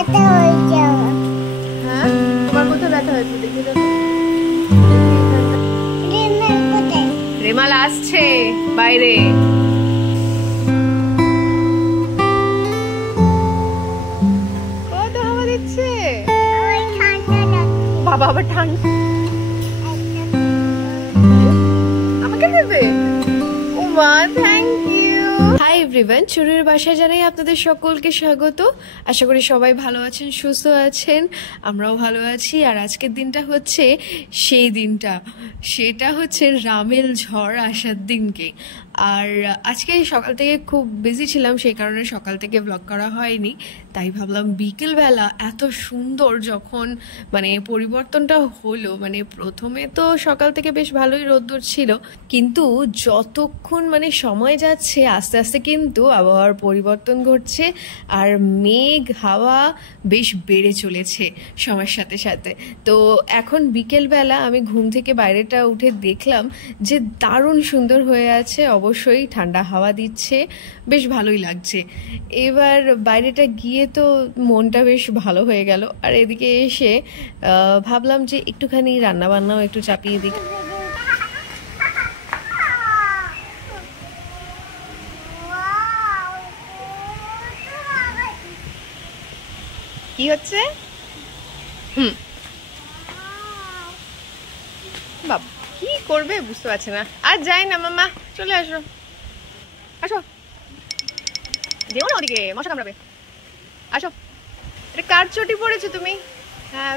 হ্যাঁ, তোমার কোথায় ব্যথা হয়েছে দেখি তো। রেমাল আসছে বাইরে। কত হাওয়া দিচ্ছে বাবা, আবার ঠান্ডা। আমাকে দেবে? ও মা, থ্যাংক ইউ। হাই এভরিওয়ান, চুরির বাসায় জানাই আপনাদের সকলকে স্বাগত। আশা করি সবাই ভালো আছেন, সুস্থ আছেন, আমরাও ভালো আছি। আর আজকের দিনটা হচ্ছে সেই দিনটা, সেটা হচ্ছে রামেল ঝড় আসার দিনকে। আর আজকে সকাল থেকে খুব বিজি ছিলাম, সেই কারণে সকাল থেকে ব্লগ করা হয়নি। তাই ভাবলাম বিকেলবেলা এত সুন্দর যখন মানে পরিবর্তনটা হলো, মানে প্রথমে তো সকাল থেকে বেশ ভালোই রোদ্দুর ছিল, কিন্তু যতক্ষণ মানে সময় যাচ্ছে আস্তে আস্তে কিন্তু আবহাওয়ার পরিবর্তন ঘটছে আর মেঘ হাওয়া বেশ বেড়ে চলেছে সময়ের সাথে সাথে। তো এখন বিকেলবেলা আমি ঘুম থেকে বাইরেটা উঠে দেখলাম যে দারুণ সুন্দর হয়ে আছে, অবশ্যই ঠান্ডা হাওয়া দিচ্ছে, বেশ ভালোই লাগছে। এবার বাইরেটা গিয়ে তো মনটা বেশ ভালো হয়ে গেল। আর এদিকে এসে ভাবলাম যে একটুখানি রান্নাবান্নাও একটু চাপিয়ে দিই। কি হচ্ছে? বাবা কি করবে বুঝতে পারছে না। আর যাই না মামা, চলে আসো, আসো, যেও না ওদিকে, মশা কামড়াবে। আসো। এটা কার চটি পড়েছো তুমি? হ্যাঁ,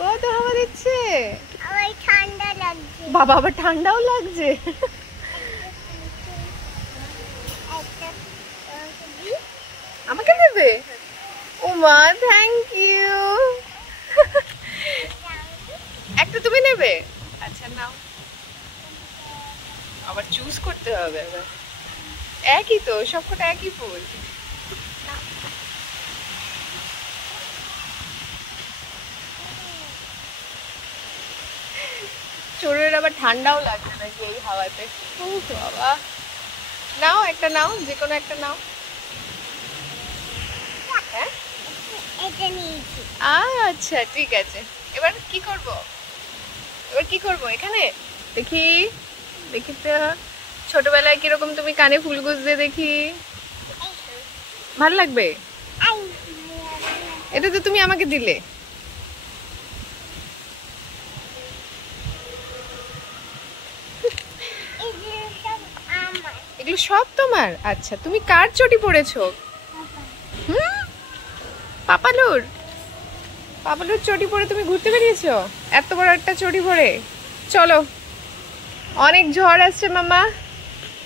কত হাওয়া দিচ্ছে বাবা, আবার ঠান্ডাও লাগছে। আমাকে দেবে? ও মা, থ্যাংক ইউ। একটা তুমি নেবে? আচ্ছা নাও, আবার চুজ করতে হবে। আবার একই তো, সবকটা একই ফুল। চোরের আবার ঠান্ডাও লাগছে নাকি এই হাওয়াতে? বাবা, নাও একটা, নাও যে কোনো একটা নাও। হ্যাঁ আচ্ছা ঠিক আছে। এবার কি করব? এখানে দেখি, দেখি তো ছোটবেলায় কিরকম তুমি কানে ফুল গুজতে দেখি, ভাল লাগবে? এটা তো তুমি আমাকে দিলে। এগুলো সব তোমার? আচ্ছা, তুমি কার চটি পড়েছো? পাপালুর চটি পরে তুমি ঘুরতে বেরিয়েছো? এত বড় একটা চটি পরে? চলো, অনেক ঝড় আসছে মামা,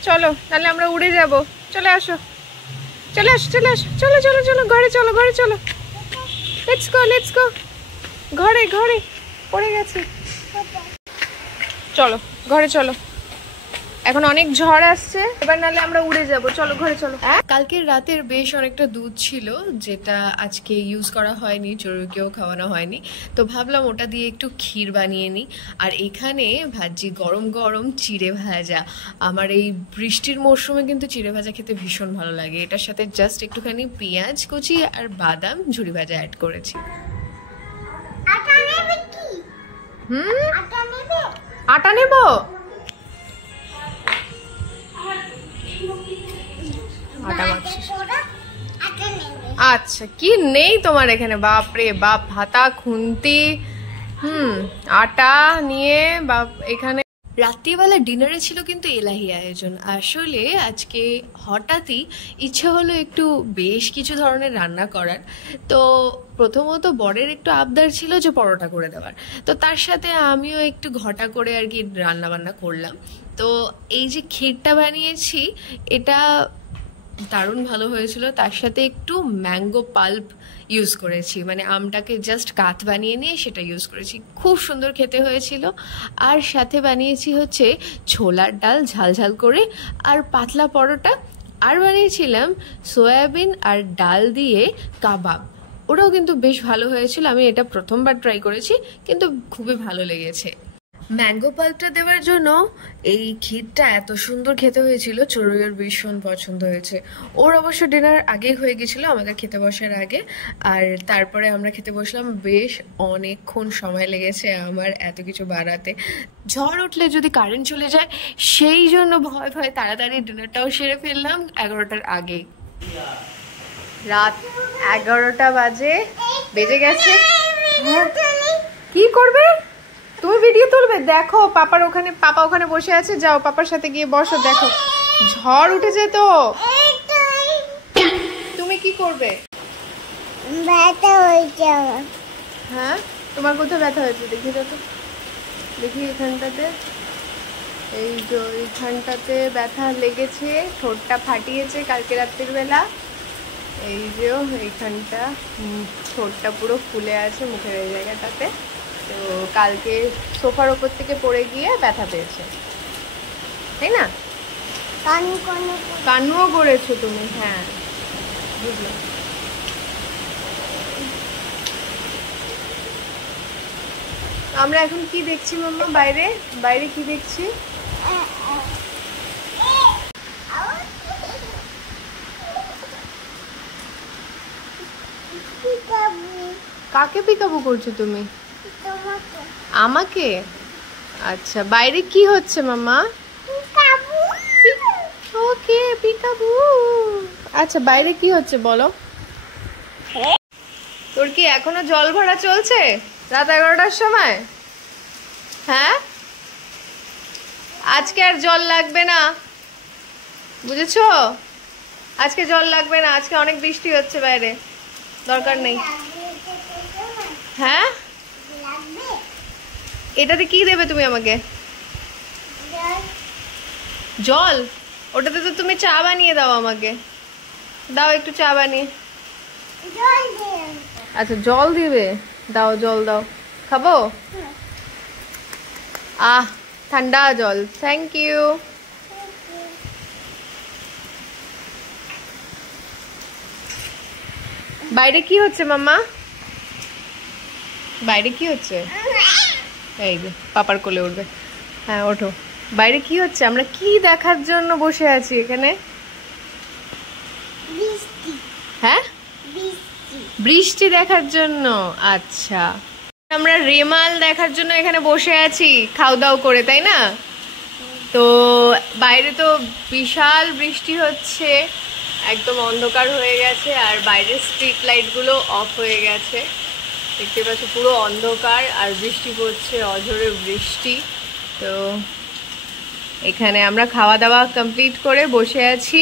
চলো তাহলে আমরা উড়ে যাব। চলে আসো, চলে আসো, চলে আসো, চলো চলো চলো, ঘরে চলো, ঘরে চলো, লেটস গো, লেটস গো। ঘরে ঘরে পড়ে গেছে, চলো ঘরে চলো, এখন অনেক ঝড় আসছে, এবার নালে আমরা উড়ে যাব। চলো ঘরে চলো। কালকের রাতের বেশ অনেকটা দুধ ছিল, যেটা আজকে ইউজ করা হয়নি, চড়ুইকেও খাওয়ানো হয়নি, তো ভাবলাম ওটা দিয়ে একটু ক্ষীর বানিয়ে নিই। আর এখানে ভাজি গরম গরম চিড়ে ভাজা। আমার এই বৃষ্টির মরশুমে কিন্তু চিড়ে ভাজা খেতে ভীষণ ভালো লাগে। এটার সাথে জাস্ট একটুখানি পেঁয়াজ কুচি আর বাদাম ঝুরি ভাজা অ্যাড করেছি। আটা নেব? আচ্ছা, কি নেই তোমার এখানে? বাপরে বাপ, হাতা খুন্তি, আটা নিয়ে বাপ। এখানে রাত্রিবেলা ডিনারে ছিল কিন্তু এলাহি আয়োজন। আসলে আজকে হঠাৎই ইচ্ছে হলো একটু বেশ কিছু ধরনের রান্না করার। তো প্রথমত বরের একটু আবদার ছিল যে পরোটা করে দেওয়ার, তো তার সাথে আমিও একটু ঘটা করে আর কি রান্না বান্না করলাম। তো এই যে ক্ষীরটা বানিয়েছি, এটা দারুণ ভালো হয়েছিল। তার সাথে একটু ম্যাঙ্গো পাল্প ইউজ করেছি, মানে আমটাকে জাস্ট কাঠ বানিয়ে নিয়ে সেটা ইউজ করেছি, খুব সুন্দর খেতে হয়েছিল। আর সাথে বানিয়েছি হচ্ছে ছোলার ডাল ঝাল ঝাল করে আর পাতলা পরোটা। আর বানিয়েছিলাম সয়াবিন আর ডাল দিয়ে কাবাব, ওটাও কিন্তু বেশ ভালো হয়েছিল। আমি এটা প্রথমবার ট্রাই করেছি, কিন্তু খুবই ভালো লেগেছে। ম্যাঙ্গো পাল্পটা দেওয়ার জন্য এই ক্ষীরটা এত সুন্দর খেতে হয়েছিল, চড়ুইয়ের ভীষণ পছন্দ হয়েছে। ওর অবশ্য ডিনার আগেই হয়ে গেছিলো আমাদের খেতে বসার আগে, আর তারপরে আমরা খেতে বসলাম। বেশ অনেকক্ষণ সময় লেগেছে আমার এত কিছু বানাতে। ঝড় উঠলে যদি কারেন্ট চলে যায় সেই জন্য ভয় ভয় তাড়াতাড়ি ডিনারটাও সেরে ফেললাম 11টার আগে। রাত 11টা বেজে গেছে। কি করবে তুমি? ভিডিও তুলবে? দেখো পাপা ওখানে বসে আছে, যাও পাপার সাথে গিয়ে বসো। দেখো ঝড় উঠেছে তো। তুমি কি করবে? ব্যথা হয়েছে। হ্যাঁ, তোমার কোথায় ব্যথা হয়েছে দেখি তো, দেখি এখানটাতে। এই যে এইখানটাতে ব্যথা লেগেছে, ঠোঁটটা ফাটিয়েছে কালকে রাত্রির বেলা। এই যে এইখানটা ঠোঁটটা পুরো ফুলে আছে মুখের এই জায়গাটাতে। তো কালকে সোফার ওপর থেকে পড়ে গিয়ে ব্যথা পেয়েছে, তাই না? কান্নুও করেছো তুমি? হ্যাঁ বুঝলাম। আমরা এখন কি দেখছি মাম্মা? বাইরে কি দেখছি? কাকে পিকাবু করছো তুমি? আমাকে? আচ্ছা, বাইরে কি হচ্ছে মাম্মা? ওকে পিকাবু। আচ্ছা বাইরে কি হচ্ছে বলো? তোর কি এখনো জল ভরা চলছে রাত 11টার সময়? হ্যাঁ, আজকে আর জল লাগবে না, বুঝেছো? আজকে জল লাগবে না, আজকে অনেক বৃষ্টি হচ্ছে বাইরে, দরকার নেই। হ্যাঁ, এটাতে কি দেবে তুমি আমাকে? জল? ওটাতে তো তুমি চা বানিয়ে দাও আমাকে, দাও একটু চা বানিয়ে। আচ্ছা জল দিবে, দাও জল দাও, খাবো। ঠান্ডা জল, থ্যাংক ইউ। বাইরে কি হচ্ছে মাম্মা? বাইরে কি হচ্ছে? এই যে পাপার কোলে উঠবে। হ্যাঁ ওঠো। বাইরে কি হচ্ছে? আমরা কি দেখার জন্য বসে আছি এখানে? হ্যাঁ, বৃষ্টি দেখার জন্য। আচ্ছা, আমরা রেমাল দেখার জন্য এখানে বসে আছি খাওয়া দাওয়া করে, তাই না? তো বাইরে তো বিশাল বৃষ্টি হচ্ছে, একদম অন্ধকার হয়ে গেছে, আর বাইরের স্ট্রিট লাইটগুলো অফ হয়ে গেছে। দেখতে পাচ্ছ পুরো অন্ধকার, আর বৃষ্টি পড়ছে, অঝোরে বৃষ্টি। তো এখানে আমরা খাওয়া দাওয়া কমপ্লিট করে বসে আছি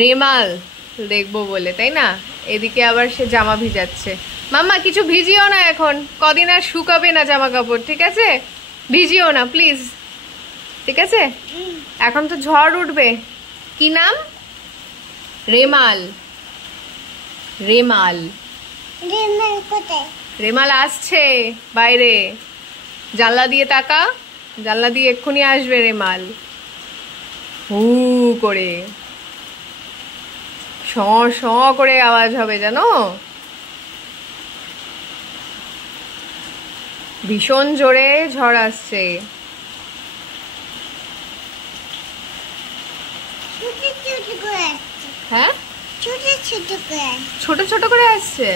রেমাল দেখবো বলে, তাই না? এদিকে আবার সে জামা ভিজাচ্ছে। মাম্মা কিছু ভিজিও না এখন, কদিন আর শুকাবে না জামা কাপড়, ঠিক আছে? ভিজিও না প্লিজ, ঠিক আছে? এখন তো ঝড় উঠবে। কি নাম? রেমাল। রেমাল রেমাল আসছে বাইরে, জানলা দিয়ে তাকা, জানলা দিয়ে এক্ষুনি আসবে রেমাল, হু করে শ শ করে আওয়াজ হবে, জানো? ভীষণ জোরে ঝড় আসছে। হ্যাঁ, ছোট ছোট করে আসছে।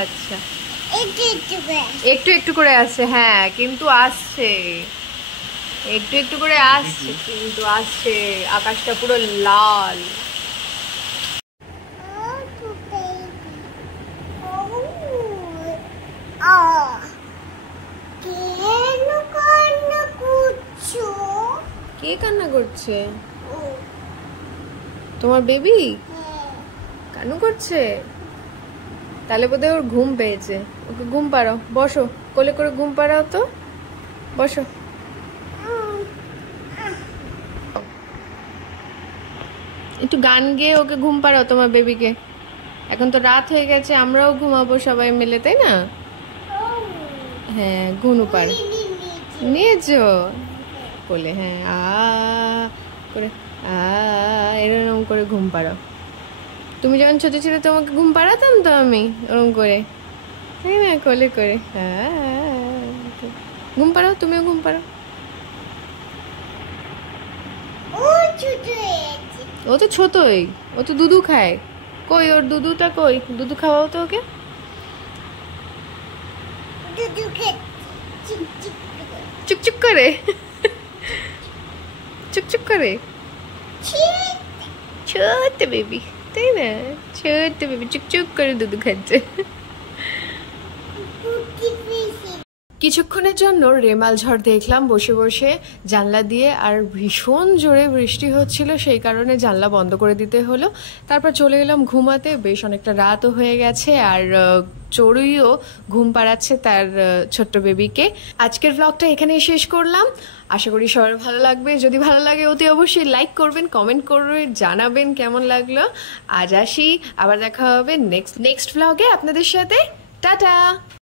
আচ্ছা, একটু একটু করে আসছে। হ্যাঁ কিন্তু আসছে, একটু একটু করে আসছে, কিন্তু আসছে। আকাশটা পুরো লাল। কে কান্না করছে? তোমার বেবি কান্না করছে? তাহলে বোধহয় ওর ঘুম পেয়েছে, ওকে ঘুম পাড়াও। বসো, কোলে করে ঘুম পাড়াও তো, বসো। একটু গান গেয়ে ওকে ঘুম পাড়াও তোমার বেবিকে। এখন তো রাত হয়ে গেছে, আমরাও ঘুমাবো সবাই মিলে, তাই না? হ্যাঁ, ঘুনু পাড় নিয়েছো কোলে? হ্যাঁ, করে এরকম করে ঘুম পাড়াও। তুমি যখন ছোট ছিল তোমাকে ঘুম পাড়াতাম তো আমি ওরকম করে, তাই না? কোলে করে। হ্যাঁ ঘুম পাড়াও, তুমিও ঘুম পাড়াও। ও ছোট হয়েছে। ও তো ছোটই, ও তো দুধু খায়। কই ওর দুধুটা কই? দুধু খাওয়াও তো ওকে। দুধুকে চিক চিক করে। চুকচুক করে চুকচুক করে। চিক ছোট্ট বেবি, তাই না? ছোট্ট বেবি চুকচুক করে দুধু খাচ্ছে। কুকি পিসি। কিছুক্ষণের জন্য রেমাল ঝড় দেখলাম বসে বসে জানলা দিয়ে, আর ভীষণ জোরে বৃষ্টি হচ্ছিল, সেই কারণে জানলা বন্ধ করে দিতে হলো। তারপর চলে এলাম ঘুমাতে, বেশ অনেকটা রাতও হয়ে গেছে, আর চড়ুইও ঘুম পাড়াচ্ছে তার ছোট্ট বেবিকে। আজকের ব্লগটা এখানেই শেষ করলাম, আশা করি সবার ভালো লাগবে। যদি ভালো লাগে অতি অবশ্যই লাইক করবেন, কমেন্ট করবেন, জানাবেন কেমন লাগলো। আজ আসি, আবার দেখা হবে নেক্সট ব্লগে আপনাদের সাথে। টাটা।